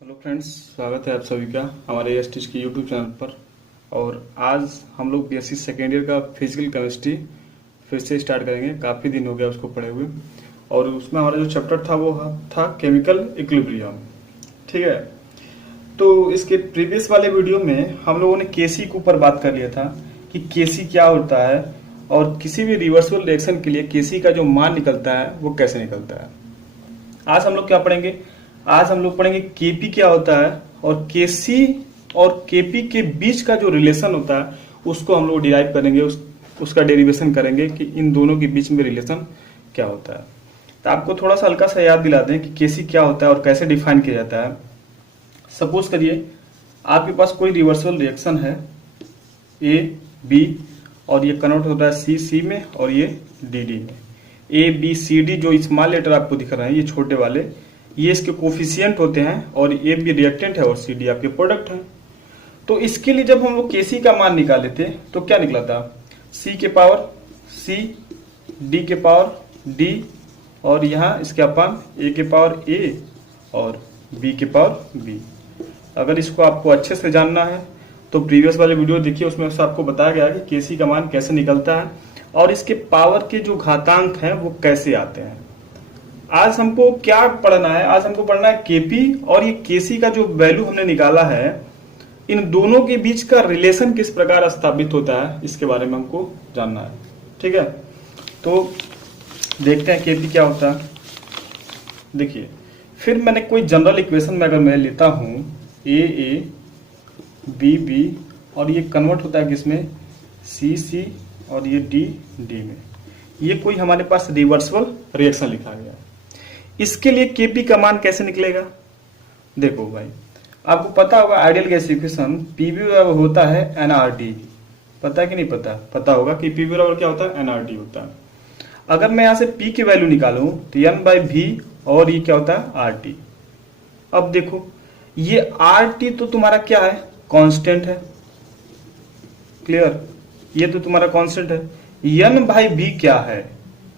Hello friends, स्वागत है आप सभी का हमारे एस के यूट्यूब चैनल पर। और आज हम लोग बीएससी सेकेंड ईयर का फिजिकल केमिस्ट्री फिर से स्टार्ट करेंगे। काफ़ी दिन हो गया उसको पढ़े हुए, और उसमें हमारा जो चैप्टर था वो था केमिकल इक्विलिब्रियम। ठीक है, तो इसके प्रीवियस वाले वीडियो में हम लोगों ने केसी के ऊपर बात कर लिया था कि केसी क्या होता है और किसी भी रिवर्सिबल रिएक्शन के लिए केसी का जो मान निकलता है वो कैसे निकलता है। आज हम लोग क्या पढ़ेंगे? आज हम लोग पढ़ेंगे केपी क्या होता है और केसी और केपी के बीच का जो रिलेशन होता है उसको हम लोग डिराइव करेंगे, उसका डेरिवेशन करेंगे कि इन दोनों के बीच में रिलेशन क्या होता है। तो आपको थोड़ा सा हल्का सा याद दिला दें कि केसी क्या होता है और कैसे डिफाइन किया जाता है। सपोज करिए आपके पास कोई रिवर्सिबल रिएक्शन है ए बी, और ये कन्वर्ट होता है सी सी में और ये डी डी में। ए बी सी डी जो स्मॉल लेटर आपको दिख रहे हैं ये छोटे वाले, ये इसके कोफिशिएंट होते हैं, और ए बी रिएक्टेंट है और सी डी आपके प्रोडक्ट है। तो इसके लिए जब हम लोग केसी का मान निकाले थे तो क्या निकला था? सी के पावर सी, डी के पावर डी, और यहाँ इसके अपान ए के पावर ए और बी के पावर बी। अगर इसको आपको अच्छे से जानना है तो प्रीवियस वाले वीडियो देखिए, उसमें से आपको बताया गया कि केसी का मान कैसे निकलता है और इसके पावर के जो घातांक हैं वो कैसे आते हैं। आज हमको क्या पढ़ना है? आज हमको पढ़ना है केपी, और ये केसी का जो वैल्यू हमने निकाला है इन दोनों के बीच का रिलेशन किस प्रकार स्थापित होता है इसके बारे में हमको जानना है। ठीक है, तो देखते हैं केपी क्या होता है। देखिए, फिर मैंने कोई जनरल इक्वेशन में अगर मैं लेता हूं ए बी बी, और ये कन्वर्ट होता है किसमें? सी सी और ये डी डी में। ये कोई हमारे पास रिवर्सिबल रिएक्शन लिखा गया है। इसके लिए केपी का मान कैसे निकलेगा? देखो भाई, आपको पता होगा आइडियल गैस इक्वेशन पीवी बराबर होता है एनआरटी। पता है कि नहीं पता? पता होगा कि पीवी बराबर क्या होता है? एनआरटी होता है। अगर मैं यहां से पी की वैल्यू निकालूं तो एन बाई वी, और ये क्या होता है? आरटी। अब देखो, ये आरटी तो तुम्हारा क्या है? कांस्टेंट है। क्लियर? ये तो तुम्हारा कांस्टेंट है। एन भाई वी क्या है?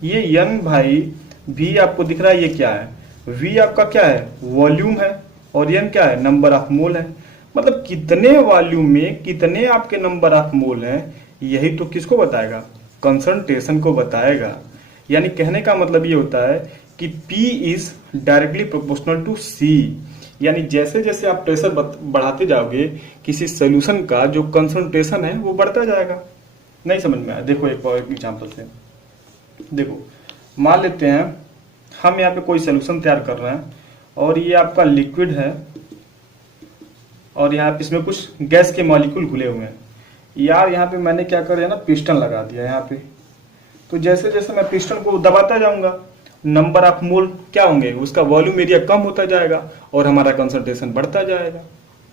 ये एन भाई वी आपको दिख रहा है, ये क्या है? वी आपका क्या है? वॉल्यूम है, और एन क्या है? नंबर ऑफ मोल है। मतलब कितने वॉल्यूम में कितने आपके नंबर ऑफ मोल हैं, यही तो किसको बताएगा? कंसंट्रेशन को बताएगा। यानी कहने का मतलब ये होता है कि P is directly proportional to C। यानी जैसे जैसे आप प्रेशर बढ़ाते जाओगे किसी सोल्यूशन का जो कंसंट्रेशन है वो बढ़ता जाएगा। नहीं समझ में आया? देखो एक और एग्जांपल से देखो, मान लेते हैं हम यहाँ पे कोई सोल्यूशन तैयार कर रहे हैं और ये आपका लिक्विड है, और यहाँ पे इसमें कुछ गैस के मॉलिक्यूल घुले हुए हैं। यार यहाँ पे मैंने क्या कर दिया ना, पिस्टन लगा दिया यहाँ पे। तो जैसे जैसे मैं पिस्टन को दबाता जाऊंगा नंबर ऑफ मोल क्या होंगे? उसका वॉल्यूम एरिया कम होता जाएगा और हमारा कंसंट्रेशन बढ़ता जाएगा।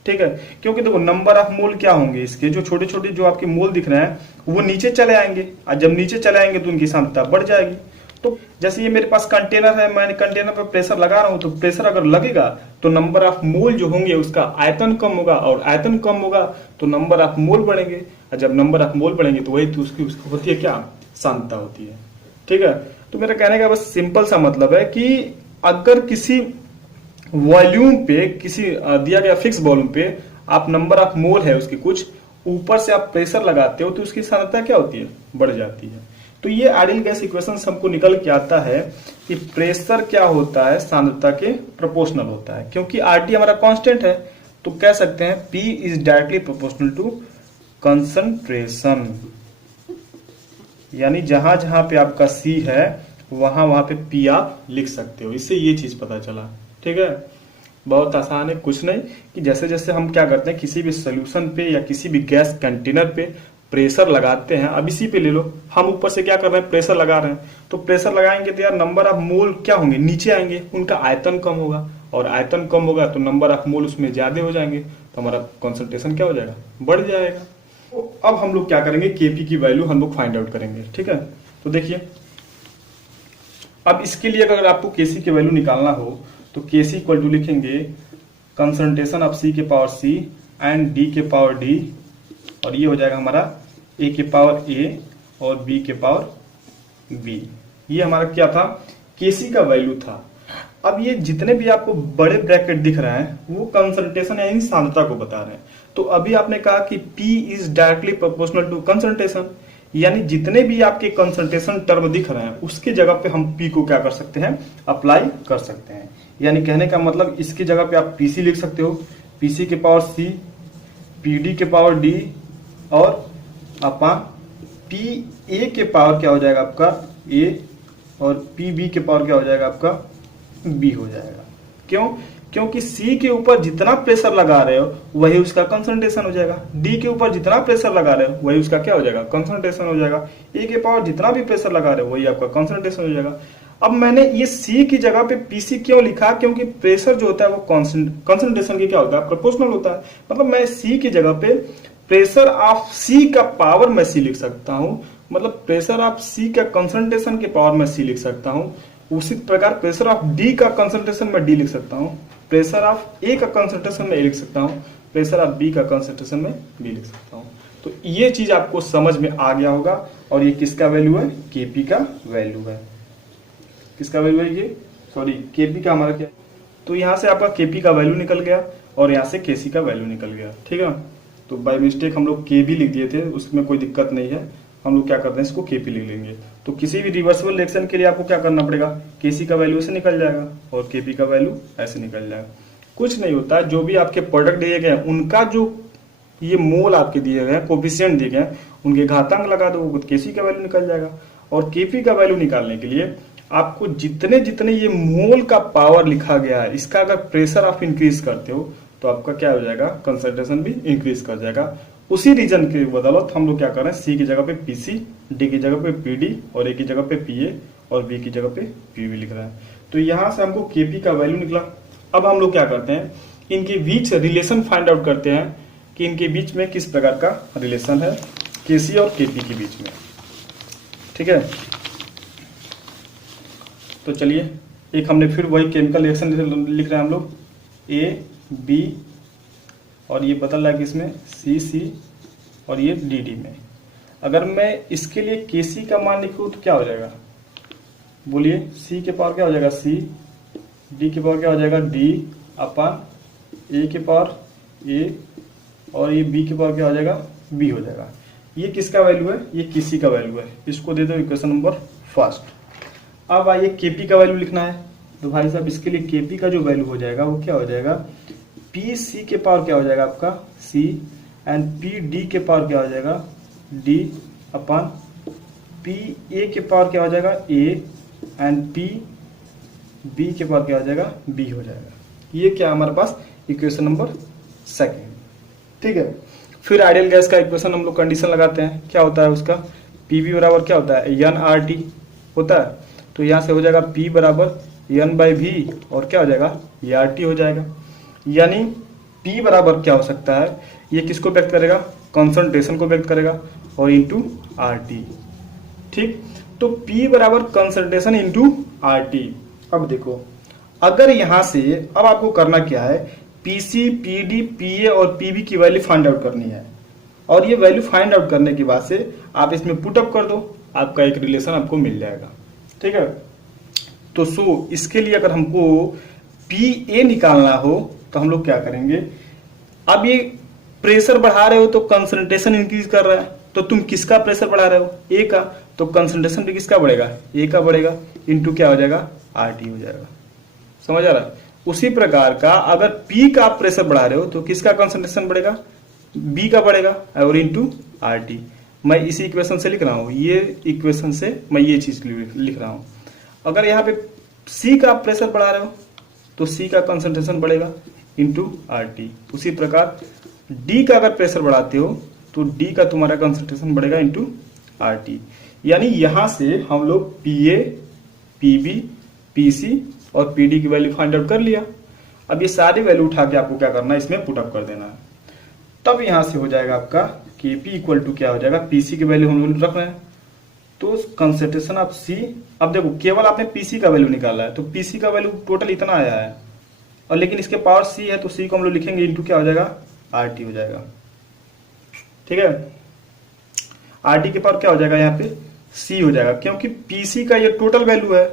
ठीक है, क्योंकि देखो नंबर ऑफ मोल क्या होंगे, इसके जो छोटे छोटे जो आपके मोल दिख रहे हैं वो नीचे चले आएंगे, और जब नीचे चले आएंगे तो उनकी सांद्रता बढ़ जाएगी। तो जैसे ये मेरे पास कंटेनर है, मैंने कंटेनर पर प्रेशर लगा रहा हूं, तो प्रेशर अगर लगेगा तो नंबर ऑफ मोल जो होंगे उसका आयतन कम होगा, और आयतन कम होगा तो नंबर ऑफ मोल बढ़ेंगे, और जब नंबर ऑफ मोल बढ़ेंगे तो वही तो उसकी होती है क्या? सांद्रता होती है। ठीक है, तो मेरा कहने का बस सिंपल सा मतलब है कि अगर किसी वॉल्यूम पे, किसी दिया गया फिक्स वॉल्यूम पे आप नंबर ऑफ मोल है उसके कुछ ऊपर से आप प्रेशर लगाते हो तो उसकी सांद्रता क्या होती है? बढ़ जाती है। तो ये आइडियल गैस इक्वेशन हमको निकल के आता है कि प्रेशर क्या होता है? सांद्रता के प्रोपोर्शनल होता है। क्योंकि आरटी हमारा कांस्टेंट है तो कह सकते हैं P is directly proportional to concentration. यानी जहां जहां पे आपका C है वहां वहां पे P आप लिख सकते हो। इससे ये चीज पता चला। ठीक है, बहुत आसान है, कुछ नहीं कि जैसे जैसे हम क्या करते हैं किसी भी सोल्यूशन पे या किसी भी गैस कंटेनर पे प्रेशर लगाते हैं। अब इसी पे ले लो, हम ऊपर से क्या कर रहे हैं? प्रेशर लगा रहे हैं। तो प्रेशर लगाएंगे तो यार नंबर ऑफ मोल क्या होंगे? नीचे आएंगे, उनका आयतन कम होगा, और आयतन कम होगा तो नंबर ऑफ मोल उसमें ज्यादा हो जाएंगे, तो हमारा कंसंट्रेशन क्या हो जाएगा? बढ़ जाएगा। तो अब हम लोग क्या करेंगे? केपी की वैल्यू हम लोग फाइंड आउट करेंगे। ठीक है, तो देखिए, अब इसके लिए अगर आपको केसी की वैल्यू निकालना हो तो केसी इक्वल टू लिखेंगे कंसंट्रेशन ऑफ सी के पावर सी एंड डी के पावर डी, और ये हो जाएगा हमारा ए के पावर ए और बी के पावर बी। ये हमारा क्या था? केसी का वैल्यू था। अब ये जितने भी आपको बड़े ब्रैकेट दिख रहे हैं वो कंसंट्रेशन यानी सांद्रता को बता रहे हैं। तो अभी आपने कहा कि P is directly proportional to concentration, यानी जितने भी आपके कंसंट्रेशन टर्म दिख रहे हैं उसकी जगह पे हम P को क्या कर सकते हैं, अप्लाई कर सकते हैं। यानी कहने का मतलब इसकी जगह पे आप PC लिख सकते हो, PC के पावर C, PD के पावर D और अपॉन PA के पावर क्या हो जाएगा आपका A और PB के पावर क्या हो जाएगा आपका B हो जाएगा। क्यों? क्योंकि C के ऊपर जितना प्रेशर लगा रहे हो वही उसका कंसंट्रेशन हो जाएगा, D के ऊपर जितना प्रेशर लगा रहे हो वही उसका क्या हो जाएगा, कंसंट्रेशन हो जाएगा, A के पावर जितना भी प्रेशर लगा रहे हो वही आपका कंसंट्रेशन हो जाएगा। अब मैंने ये C की जगह पे PC क्यों लिखा, क्योंकि प्रेशर जो होता है वो कंसंट्रेशन के क्या होता है, प्रोपोर्शनल होता है। मतलब मैं C की जगह पे प्रेशर ऑफ C का पावर मैं C लिख सकता हूँ, मतलब प्रेशर ऑफ C का कंसंट्रेशन के पावर मैं C लिख सकता हूँ। उसी प्रकार प्रेशर ऑफ D का कंसंट्रेशन में D लिख सकता हूँ, प्रेशर ऑफ A का कंसंट्रेशन में A लिख सकता हूँ, प्रेशर ऑफ B का कंसंट्रेशन में B लिख सकता हूँ। तो ये चीज आपको समझ में आ गया होगा। और ये किसका वैल्यू है, Kp का वैल्यू है। किसका वैल्यू है ये, सॉरी Kp का हमारा क्या, तो यहाँ से आपका Kp का वैल्यू निकल गया और यहाँ से Kc का वैल्यू निकल गया। ठीक है, तो बाय मिस्टेक हम लोग Kb लिख दिए थे, उसमें कोई दिक्कत नहीं है, हम लोग क्या करते हैं इसको Kp लिख लेंगे। तो किसी भी रिवर्सिबल रिएक्शन के लिए आपको क्या करना पड़ेगा, Kc का वैल्यू ऐसे निकल जाएगा और Kp का वैल्यू ऐसे निकल जाएगा। कुछ नहीं होता, जो भी आपके प्रोडक्ट दिए गए उनका जो ये मोल आपके दिए गए कोफिशिएंट दिए गए उनके घातांक लगा दो, Kc का वैल्यू निकल जाएगा। और Kp का वैल्यू निकालने के लिए आपको जितने जितने ये मोल का पावर लिखा गया है इसका अगर प्रेशर आप इंक्रीज करते हो तो आपका क्या हो जाएगा, कंसंट्रेशन भी इंक्रीज कर जाएगा। उसी रीजन की बदौलत हम लोग क्या कर रहे हैं, C की जगह पे PC, D की जगह पे PD और A की जगह पे PA और B की जगह पे PB लिख रहे हैं। तो यहां से हमको Kp का वैल्यू निकला। अब हम लोग क्या करते हैं, इनके बीच रिलेशन फाइंड आउट करते हैं कि इनके बीच में किस प्रकार का रिलेशन है Kc और Kp के बीच में। ठीक है, तो चलिए एक हमने फिर वही केमिकल रिएक्शन लिख रहे हैं हम लोग, A B और ये बदल रहा है किसमें, C और ये D में। अगर मैं इसके लिए Kc का मान लिखूं तो क्या हो जाएगा, बोलिए, C के पावर क्या हो जाएगा C, D के पावर क्या हो जाएगा D अपॉन A के पावर A और ये B के पावर क्या हो जाएगा B हो जाएगा। ये किसका वैल्यू है, ये Kc का वैल्यू है। इसको दे दो इक्वेशन नंबर फर्स्ट। अब आइए Kp का वैल्यू लिखना है, तो भाई साहब इसके लिए Kp का जो वैल्यू हो जाएगा वो क्या हो जाएगा, PC के पावर क्या हो जाएगा आपका C एंड PD के पावर क्या हो जाएगा D अपॉन PA के पावर क्या हो जाएगा A एंड PB के पावर क्या हो जाएगा B हो जाएगा। ये क्या हमारे पास इक्वेशन नंबर सेकेंड। ठीक है, फिर आइडियल गैस का इक्वेशन हम लोग कंडीशन लगाते हैं, क्या होता है उसका, PV बराबर क्या होता है NRT होता है। तो यहाँ से हो जाएगा P बराबर N/V और क्या हो जाएगा ये RT हो जाएगा। यानी P बराबर क्या हो सकता है, ये किसको व्यक्त करेगा, कंसंट्रेशन को व्यक्त करेगा और इंटू RT। ठीक, तो P बराबर कंसंट्रेशन इंटू RT। अब देखो, अगर यहां से अब आपको करना क्या है, PC, PD, PA और PB की वैल्यू फाइंड आउट करनी है और ये वैल्यू फाइंड आउट करने के बाद से आप इसमें पुट अप कर दो, आपका एक रिलेशन आपको मिल जाएगा। ठीक है, तो सो इसके लिए अगर हमको PA निकालना हो तो हम लोग क्या करेंगे, अब ये प्रेशर बढ़ा रहे हो तो कंसंट्रेशन इंक्रीज कर रहा है, तो तुम किसका प्रेशर बढ़ा रहे हो, A का, तो कंसंट्रेशन भी किसका बढ़ेगा, A का बढ़ेगा, इंटू क्या हो जाएगा RT हो जाएगा। समझ आ रहा है। उसी प्रकार का अगर P का आप प्रेशर बढ़ा रहे हो तो किसका कंसंट्रेशन बढ़ेगा, B का बढ़ेगा और इंटू RT। मैं इसी इक्वेशन से लिख रहा हूं, ये इक्वेशन से मैं ये चीज लिख रहा हूं। अगर यहाँ पे C का आप प्रेशर बढ़ा रहे हो तो C का कंसंट्रेशन बढ़ेगा इंटू RT। उसी प्रकार D का अगर प्रेशर बढ़ाते हो तो D का तुम्हारा कंसंट्रेशन बढ़ेगा इंटू RT। यानी यहां से हम लोग PA, PB, PC और PD की वैल्यू फाइंड आउट कर लिया। अब ये सारी वैल्यू उठा के आपको क्या करना है, इसमें पुटअप कर देना है। तब यहां से हो जाएगा आपका Kp इक्वल टू क्या हो जाएगा, PC की वैल्यू हम लोग रख रहे हैं तो कंसंट्रेशन ऑफ C। अब देखो केवल आपने PC का वैल्यू निकाला है तो PC का वैल्यू टोटल इतना आया है और लेकिन इसके पावर C है तो C को हम लोग लिखेंगे इंटू क्या हो जाएगा RT हो जाएगा। ठीक है, RT के पावर क्या हो जाएगा यहाँ पे C हो जाएगा, क्योंकि PC का ये टोटल वैल्यू है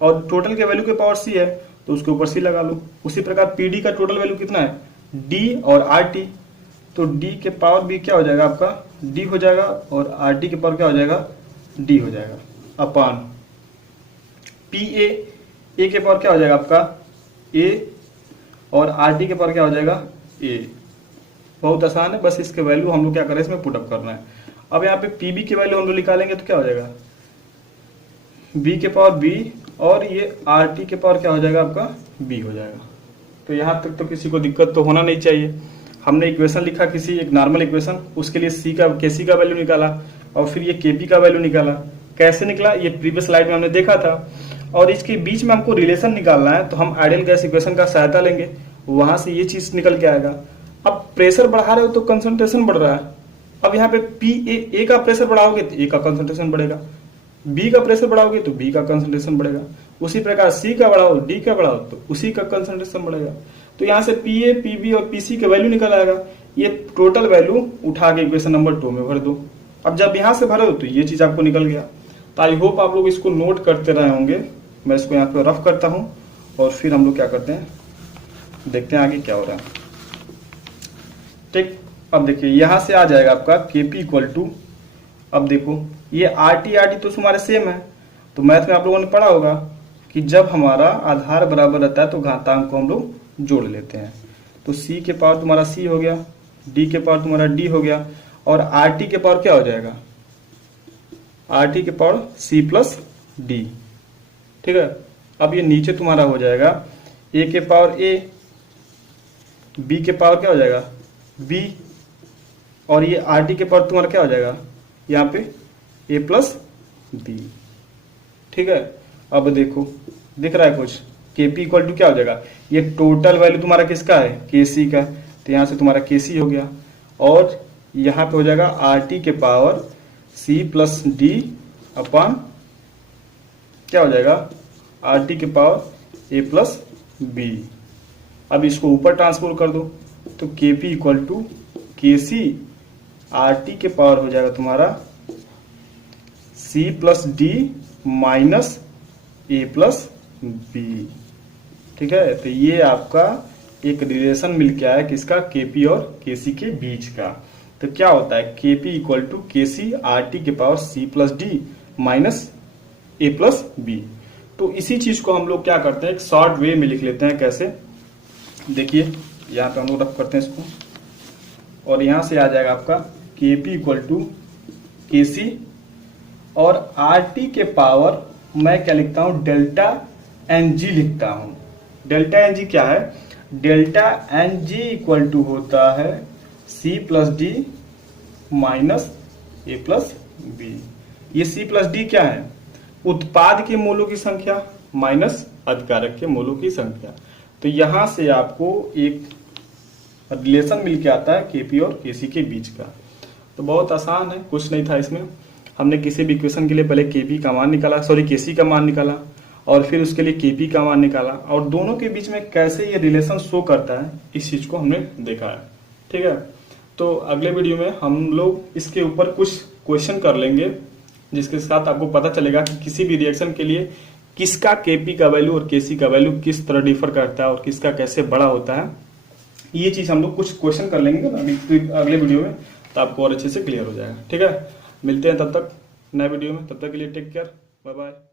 और टोटल के वैल्यू के पावर C है तो उसके ऊपर सी लगा लो। उसी प्रकार पी डी का टोटल वैल्यू कितना है, डी और आर टी, तो डी के पावर भी क्या हो जाएगा आपका, डी हो जाएगा, और आर टी के पावर क्या हो जाएगा, डी हो जाएगा, अपान पी ए के पावर क्या हो जाएगा आपका ए, और आर टी के पावर क्या हो जाएगा ए। बहुत आसान है, बस इसके वैल्यू हम लोग क्या करें, इसमें पुटअप करना है। अब यहाँ पे पी बी के वैल्यू हम लोग निकालेंगे तो क्या हो जाएगा, बी के पावर बी, और ये आर टी के पावर क्या हो जाएगा आपका बी हो जाएगा। तो यहाँ तक तो किसी को दिक्कत तो होना नहीं चाहिए। हमने इक्वेशन लिखा किसी एक नॉर्मल इक्वेशन, उसके लिए सी का के सी का वैल्यू निकाला, और फिर ये के पी का वैल्यू निकाला। कैसे निकला, ये प्रीवियस स्लाइड में हमने देखा था। और इसके बीच में हमको रिलेशन निकालना है, तो हम आइडियल गैस इक्वेशन का सहायता लेंगे, वहां से ये चीज निकल के आएगा। अब प्रेशर बढ़ा रहे हो तो कंसंट्रेशन बढ़ रहा है। अब यहाँ पे पी ए का प्रेशर बढ़ाओगे तो ए का कंसंट्रेशन बढ़ेगा, बी का प्रेशर बढ़ाओगे तो बी का कंसंट्रेशन बढ़ेगा। उसी प्रकार सी का बढ़ाओ, डी का बढ़ाओ तो उसी का कंसंट्रेशन बढ़ेगा। तो यहाँ से पी ए, पी बी और पी सी के वैल्यू निकल आएगा। ये टोटल वैल्यू उठा के इक्वेशन नंबर 2 में भर दो। अब जब यहाँ से भरो तो ये चीज आपको निकल गया। तो आई होप आप लोग इसको नोट करते रहे होंगे। मैं इसको यहाँ पे रफ करता हूँ और फिर हम लोग क्या करते हैं, देखते हैं आगे क्या हो रहा है। ठीक, अब देखिए यहाँ से आ जाएगा आपका के पी इक्वल टू, अब देखो ये आर टी तो तुम्हारे सेम है। तो मैथ में आप लोगों ने पढ़ा होगा कि जब हमारा आधार बराबर रहता है तो घातांक को हम लोग जोड़ लेते हैं। तो सी के पावर तुम्हारा सी हो गया, डी के पावर तुम्हारा डी हो गया, और आर टी के पावर क्या हो जाएगा, आर टी के पावर सी प्लस डी। ठीक है, अब ये नीचे तुम्हारा हो जाएगा ए के पावर ए, बी के पावर क्या हो जाएगा बी, और ये आर टी के पावर तुम्हारा क्या हो जाएगा यहाँ पे ए प्लस बी। ठीक है, अब देखो दिख रहा है कुछ, के पी इक्वल टू क्या हो जाएगा, ये टोटल वैल्यू तुम्हारा किसका है, के सी का, तो यहाँ से तुम्हारा के सी हो गया, और यहाँ पे हो जाएगा आर टी के पावर सी प्लस डी अपॉन क्या हो जाएगा आर टी के पावर ए प्लस बी। अब इसको ऊपर ट्रांसफर कर दो तो के पी इक्वल टू के सी आर टी के पावर हो जाएगा तुम्हारा सी प्लस डी माइनस ए प्लस बी। ठीक है, तो ये आपका एक रिलेशन मिल के आया किसका, केपी और केसी के बीच का। तो क्या होता है, KP equal to KC R T के पावर सी प्लस डी माइनस ए प्लस बी। तो इसी चीज को हम लोग क्या करते हैं, एक शॉर्ट वे में लिख लेते हैं। कैसे, देखिए यहाँ पे हम लोग रफ करते हैं इसको, और यहां से आ जाएगा आपका केपी इक्वल टू केसी, और आर टी के पावर मैं क्या लिखता हूं, डेल्टा एन जी लिखता हूं। डेल्टा एन जी क्या है, delta N G equal to होता है सी प्लस डी माइनस ए प्लस बी। ये सी प्लस डी क्या है, उत्पाद के मोलों की संख्या माइनस अधिकारक के मोलों की संख्या। तो यहां से आपको एक रिलेशन मिल के आता है केपी और केसी के बीच का। तो बहुत आसान है, कुछ नहीं था इसमें। हमने किसी भी इक्वेशन के लिए पहले केपी का मान निकाला, केसी का मान निकाला, और फिर उसके लिए केपी का मान निकाला, और दोनों के बीच में कैसे ये रिलेशन शो करता है इस चीज को हमने देखा है। ठीक है, तो अगले वीडियो में हम लोग इसके ऊपर कुछ क्वेश्चन कर लेंगे, जिसके साथ आपको पता चलेगा कि किसी भी रिएक्शन के लिए किसका केपी का वैल्यू और केसी का वैल्यू किस तरह डिफर करता है और किसका कैसे बड़ा होता है। ये चीज हम लोग कुछ क्वेश्चन कर लेंगे अगले वीडियो में, तो आपको और अच्छे से क्लियर हो जाएगा। ठीक है, मिलते हैं तब तक नए वीडियो में, तब तक के लिए टेक केयर, बाय बाय।